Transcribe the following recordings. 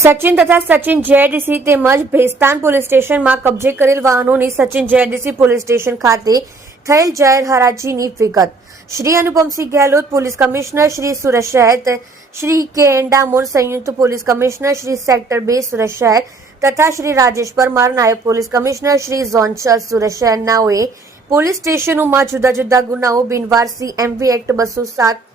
સચિન તથા સચિન જેડીસી તેમજ ભેસ્તાન પોલીસ સ્ટેશનમાં કબજે કરેલ વાહનોની સચિન જેડીસી પોલીસ સ્ટેશન ખાતે થયેલ જાહેર હરાજીની વિગત. શ્રી અનુપમસિંહ ગેહલોત પોલીસ કમિશનર શ્રી સુરત શહેર, શ્રી કે એન ડામોર સંયુક્ત police commissioner Shri sector 2 Surat શહેર તથા શ્રી રાજેશ પરમાર નાયબ police commissioner Shri zone 6 Surat શહેરનાઓએ પોલીસ સ્ટેશનોમાં જુદા જુદા ગુનાઓ બિનવારસી એમવી એક્ટ 207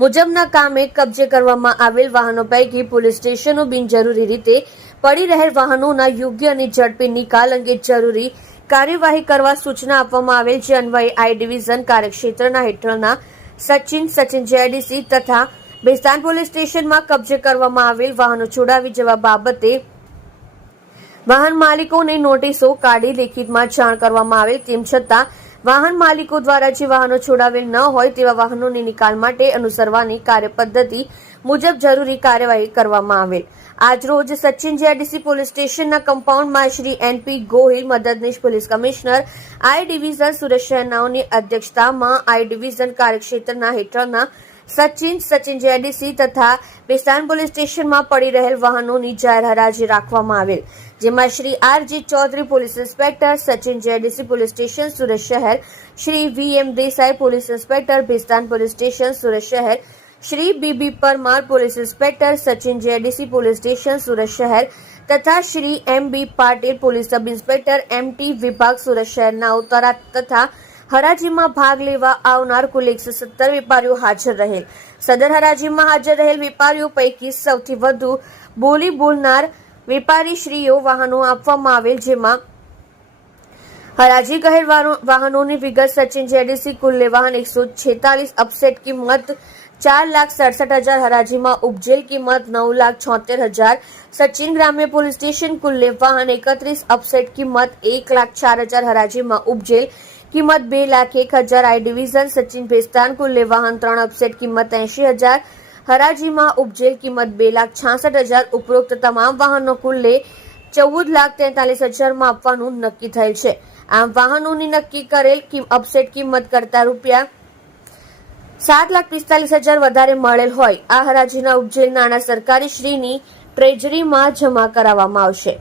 મુજબના કામે કબજે કરવામાં આવેલ વાહનો પૈકી પોલીસ સ્ટેશનો બિનજરૂરી રીતે પડી રહેલ વાહનોના યોગ્ય અને ઝડપી નિકાલ અંગે જરૂરી કાર્યવાહી કરવા સૂચના આપવામાં આવેલ, જે અન્વયે આઈ ડિવિઝન કાર્યક્ષેત્રના હેઠળના સચિન જેડીસી તથા ભેસ્તાન પોલીસ સ્ટેશનમાં કબજે કરવામાં આવેલ વાહનો છોડાવી જવા બાબતે વાહન માલિકોને નોટિસો કાઢી લેખિતમાં જાણ કરવામાં આવેલ. તેમ છતાં વાહન માલિકો દ્વારા જે વાહનો છોડાવેલ ન હોય તેવા વાહનોની નિકાલ માટે અનુસરવાની કાર્યપદ્ધતિ મુજબ જરૂરી કાર્યવાહી કરવામાં આવેલ. આજરોજ સચિન જેડીસી પોલીસ સ્ટેશનના કમ્પાઉન્ડમાં શ્રી એનપી ગોહિલ મદદનીશ police commissioner I division Surat શહેરનાઓની અધ્યક્ષતામાં આઈ ડિવિઝન કાર્યક્ષેત્રના હેઠળના સચિન જેડીસી તથા ભેસ્તાન પોલીસ સ્ટેશનમાં પડી રહેલ વાહનોની જાહેર હરાજી રાખવામાં આવેલ, જેમાં Shri R G Chaudhary police inspector Sachin GIDC police station Surat શહેર, Shri V M Desai police inspector Bhestan police station Surat શહેર, Shri B B Parmar police inspector Sachin GIDC police station Surat શહેર તથા Shri M B Patil police sub inspector M T વિભાગ સુરત શહેરનાઓ તથા હરાજીમાં ભાગ લેવા આવનાર કુલ 117 વેપારીઓ હાજર રહેલ. સદર હરાજીમાં હાજર રહેલ વેપારીઓ પૈકી સૌથી વધુ બોલી બોલનાર વેપારીશ્રીઓ વાહનો આપવામાં આવેલ, જેમાં હરાજી કહેલ વાહનોની વિગત. સચિન જેડીસી કુલ્લે વાહન 146, અપસેટ કિંમત 4,67,000, હરાજીમાં ઉપજેલ કિંમત 9,76,000. સચિન ગ્રામ્ય પોલીસ સ્ટેશન કુલ્લે વાહન 31, અપસેટ કિંમત 1,04,000, હરાજીમાં ઉપજેલ કિંમત 2,01,000. આઈ ડિવિઝન સચિન ભેસ્તાન કુલ્લે વાહન 3, અપસેટ કિંમત 80,000, હરાજીમાં ઉપજેલ કિંમત 2,66,000. ઉપરોક્ત તમામ વાહનો કુલ્લે 14,43,000 માં આપવાનું નક્કી થયેલ છે. આમ વાહનોની નક્કી કરેલ અપસેટ કિંમત કરતા રૂપિયા 7,45,000 વધારે મળેલ હોય આ હરાજીના ઉપજેલ નાણાં સરકારી શ્રીની ટ્રેઝરીમાં જમા કરાવવામાં આવશે.